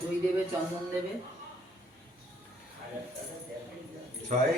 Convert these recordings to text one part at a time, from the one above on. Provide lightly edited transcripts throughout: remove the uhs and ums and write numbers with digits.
দই দেবে, চন্দন দেবে। ছয়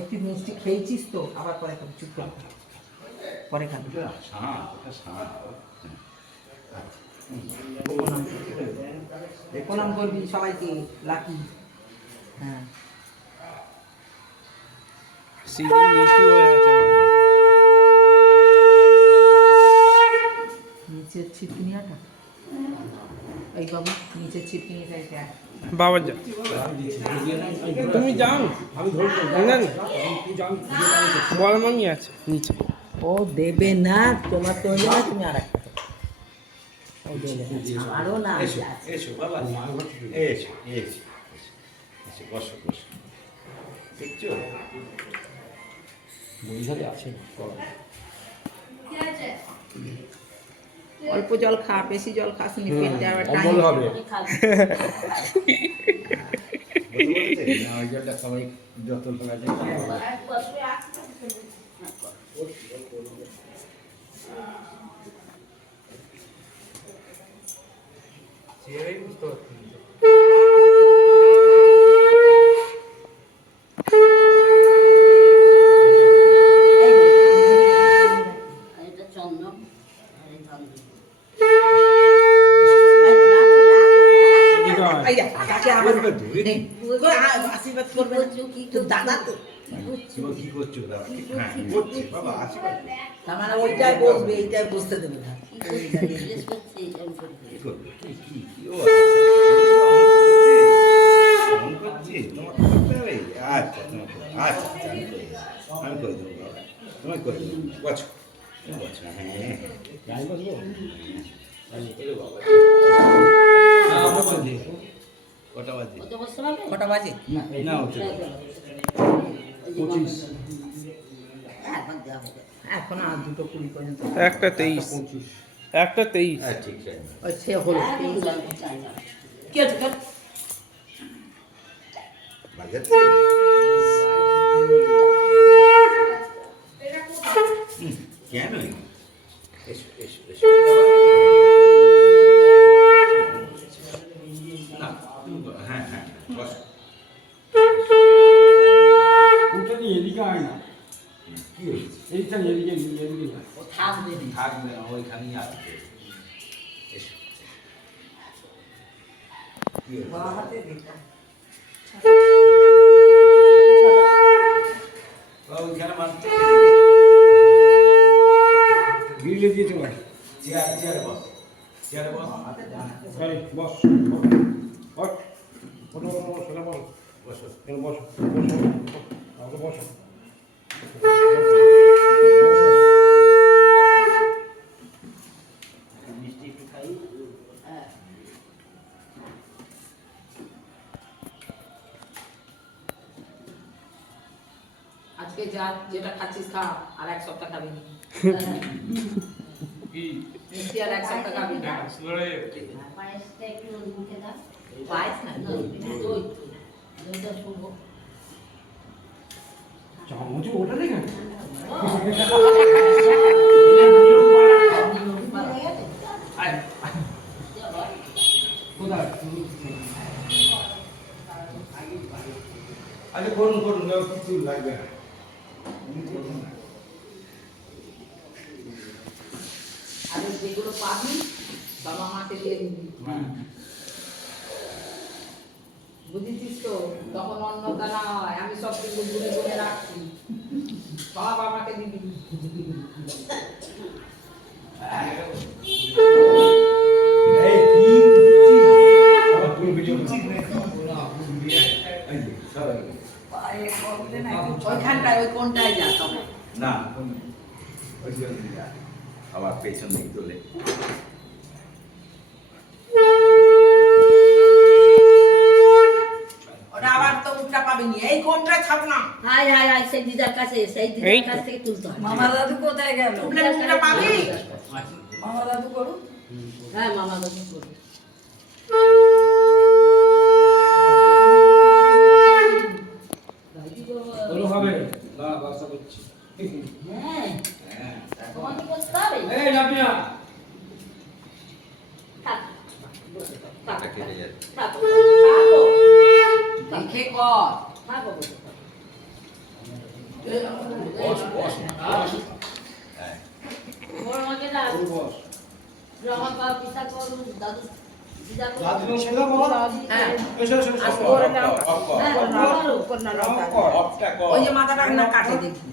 একটু মিষ্টি খেয়েছিস তো, আবার পরে খাবি, চুপ করে পরে খাবি। প্রণাম করবি সবাইকে, লাকি। হ্যাঁ নিচের ছিটকিনিয়াটা, এই বাবু নিচের ছিটকিনিটা এটা বাবা যা, তুমি যাও, বড় মামি আছে নিচে। ও দেবে না, তোমার তো হইলে না, তুমি আর একটা ও দেবে না, আরও না। এসো বাবা, এসো এসো এসো, বসো বসো, দেখছো বইঝালে আছে। অল্প জল খা, বেশি জল খাস নি, পেটটা আবার টাইম হবে। ওই জলটা সবাই যত লাগে আশীর্বাদ করবে দাদা তো, কি করছো বাবা, আশীর্বাদ তার মানে ওইটাই বসবে, এইটাই বসতে দেবে না। আচ্ছা আচ্ছা, আমি করে দেবো বাবা, তোমায় করে দেবো, বছো বছো। হ্যাঁ কটা বাজে? কটা বাজে? না হচ্ছে 25 এখন আর 2:20 পর্যন্ত। 1:23, 1:23। হ্যাঁ ঠিক আছে। সে হলো কি আছে তোর? বাজাচ্ছে কেন? এসো এসো এসো। না তুমি হ্যাঁ হ্যাঁ বসো। ওটা নিয়ে এদিকে আয় না, কি হয়েছে? এইটা এদিকে এদিকে না। ও থাকবে না। থাকবে না, ওইখানেই আসবে। এসো। কি হয়েছে? বাবা হাতে দিটা। ওইখানে মানতে গ্রিলে দিয়ে চলে আয়। চেয়ারে বস, চেয়ারে বস। এই বস, বস, ওটা বস, সেটা বস, বসো। বস, বস, বস, বস। মিষ্টি একটু খাই। আজকে যা যেটা খাচ্ছিস খা, আর এক সপ্তাহ খাবি না। মিষ্টি আর এক সপ্তাহ খাবি না। পায়েস না, দই। দইটা শুভ। চামচে ওটা দেখে আচ্ছা করুন করুন, কিছু লাগবে না। আর যেগুলো পাবি বাবা মাকে দিয়ে দিবি, বুঝেছিস তো? তখন অন্যতা না হয়, আমি সব কিছু গুনে গুনে রাখছি, সব আমাকে দিবি। এই কি আবার তুমি ভিডিও করছিস না? ওইখানটায় ওই কোনটায় যা তবে না ওই জন্য আবার পেছন দিক তোলে। ওটা আবার তো উল্টা পাবিনি। এই এই কোনটায় থাক না। হায় হায় হায় সেই দিদার কাছে সেই এই দিদার তো। কাছ থেকে তুলতে হয় মামা দাদু কোথায় গেল? উঠলে মুখটা পাবি? মামা দাদু করুন। হ্যাঁ মামা দাদু করবে ওগুলো হবে না বাসা করছি হ্যাঁ হ্যাঁ তোমাকে করতে হবে এই লাপিয়া থাক থাক এটা কেটে যাচ্ছে থাকো দেখে কর। থাকো বস বস বস হ্যাঁ বড় মাকে ডাক ওর বস রমা কা পিতা করুন দাদু দিদা করুন দাদু সেটা বল হ্যাঁ। এসো এসো এসো আর করে নাও। অফ কর হ্যাঁ করে নাও, করে নাও। অফটা কর ওই যে মাথাটা না কাটে দেখি।